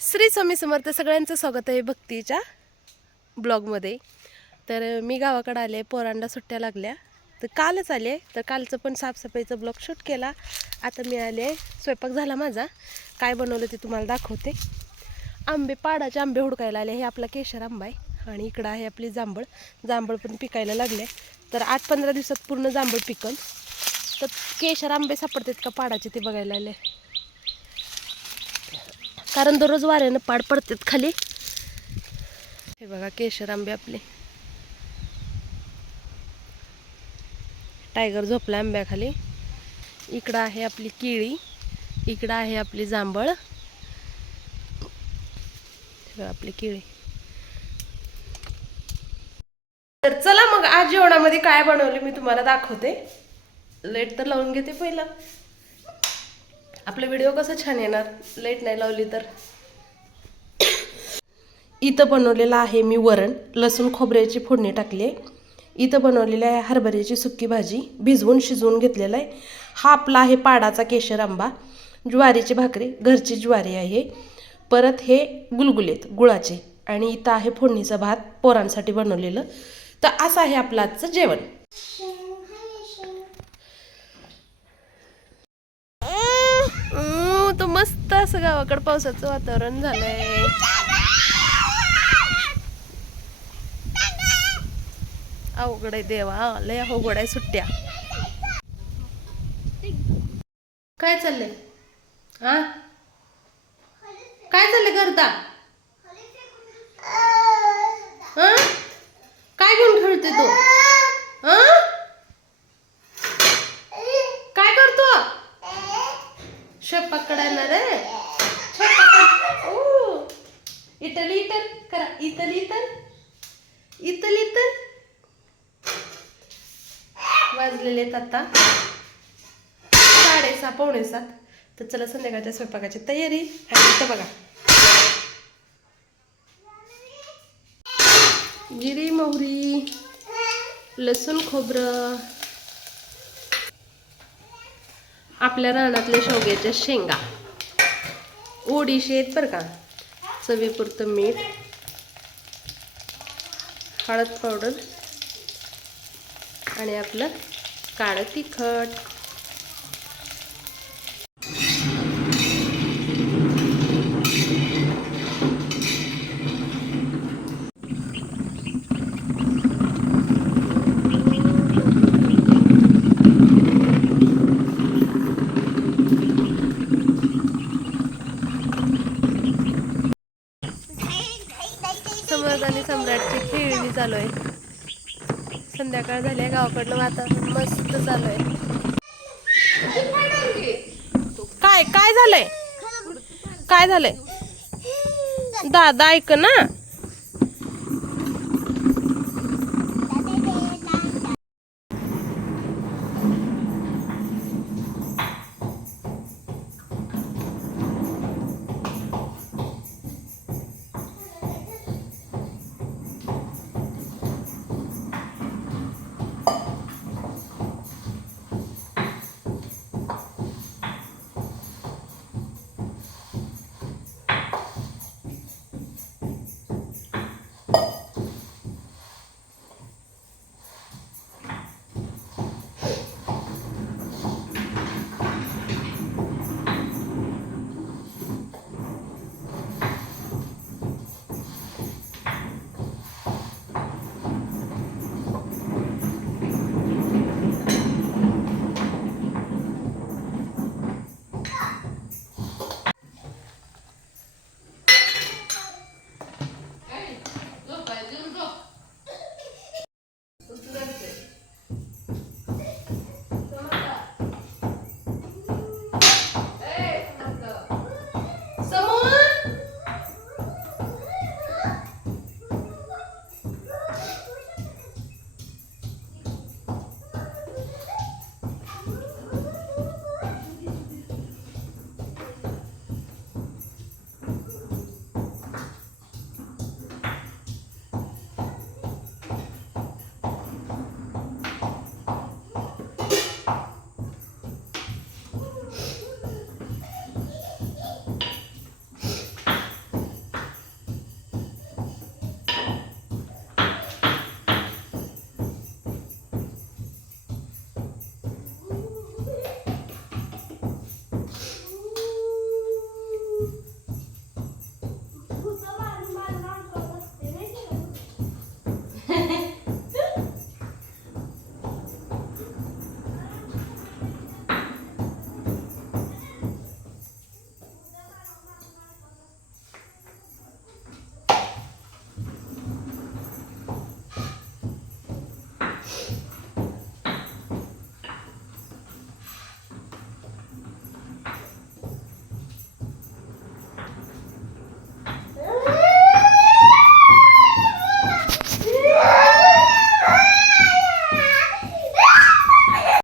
श्री स्वामी समर्थ सगळ्यांचं स्वागत आहे भक्तीच्या ब्लॉगमध्ये. तर मी गावाकडे आले पोरांना सुट्ट्या लागल्या. तर कालच आले तर कालचं पण साफसफाईचा ब्लॉग शूट केला. आता मी आले स्वयंपाक झाला माझा. काय बनवलं ते तुम्हाला दाखवते. आंबे पाडाचे आंबे हुडकायला आले. हे आपला केशर आंबा आहे. आणि इकडं आहे आपली जांभळ. जांभळ पण पिकायला लागले. तर आठ पंधरा दिवसात पूर्ण जांभळ पिकल. तर केशर आंबे सापडतात का पाडाचे ते बघायला आले. कारण दररोज वाऱ्यानं पाड पडतात खाली. हे बघा केशर आंबे आपले. टायगर झोपला आंब्याखाली. इकडं आहे आपली केळी. इकडं आहे आपली जांभळ. हे आपली केळी. तर चला मग आज जेवणामध्ये काय बनवले मी तुम्हाला दाखवते. लेट तर लावून घेते पहिलं. आपला व्हिडिओ कसा छान येणार? लाइट नाही लावली तर. इथं बनवलेलं आहे मी वरण लसूण खोबऱ्याची फोडणी टाकली आहे. इथं बनवलेली आहे हरभऱ्याची सुक्की भाजी भिजवून शिजवून घेतलेला आहे. हा आपला आहे पाडाचा केशर आंबा ज्वारीची भाकरी घरची ज्वारी आहे. परत हे गुलगुलेत गुळाचे. आणि इथं आहे फोडणीचा भात पोरांसाठी बनवलेलं. तर असं आहे आपलं आजचं जेवण अं, तो मस्त असं गावाकडे पावसाचं वातावरण झालंय. अवघड आहे देवा लय अवघड आहे सुट्ट्या. काय चाललंय? हा? काय चाललंय करता? हा? काय घेऊन खेळते तू हा काय करतो स्वयंपाक करायला रे स्वयंपाक ओ इथली तर करा इटली इटल इटली इटल वाजलेले आहेत आता. साडेसहा पावणे सात. तर चला संध्याकाळच्या स्वयंपाकाची तयारी आणि इथं बघा. जिरी मोहरी लसूण खोबरं. आपल्या रानातल्या शेवग्याच्या शेंगा. ओडिशी आहेत बरं का? चवीपुरतं मीठ हळद पावडर आणि आपलं काळं तिखट सम्राट आणि सम्राटची चालू आहे. संध्याकाळ झाली आहे गावाकडलं वातावरण मस्त चालू आहे. काय काय झालंय? काय झालंय? दादा ऐक ना.